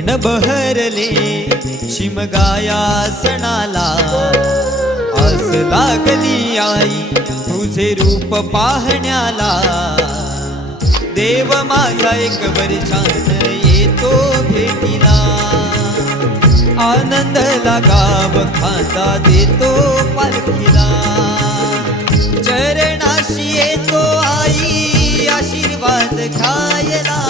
क्षण बहरले शिमगाया सणाला, आस लागली आई तुझे रूप पाहण्याला। देव माझा एक वर्षान येतो भेटीला, आनंद लागाव खांदा देतो पालखीला। चरणाशी येतो आई आशीर्वाद खायला,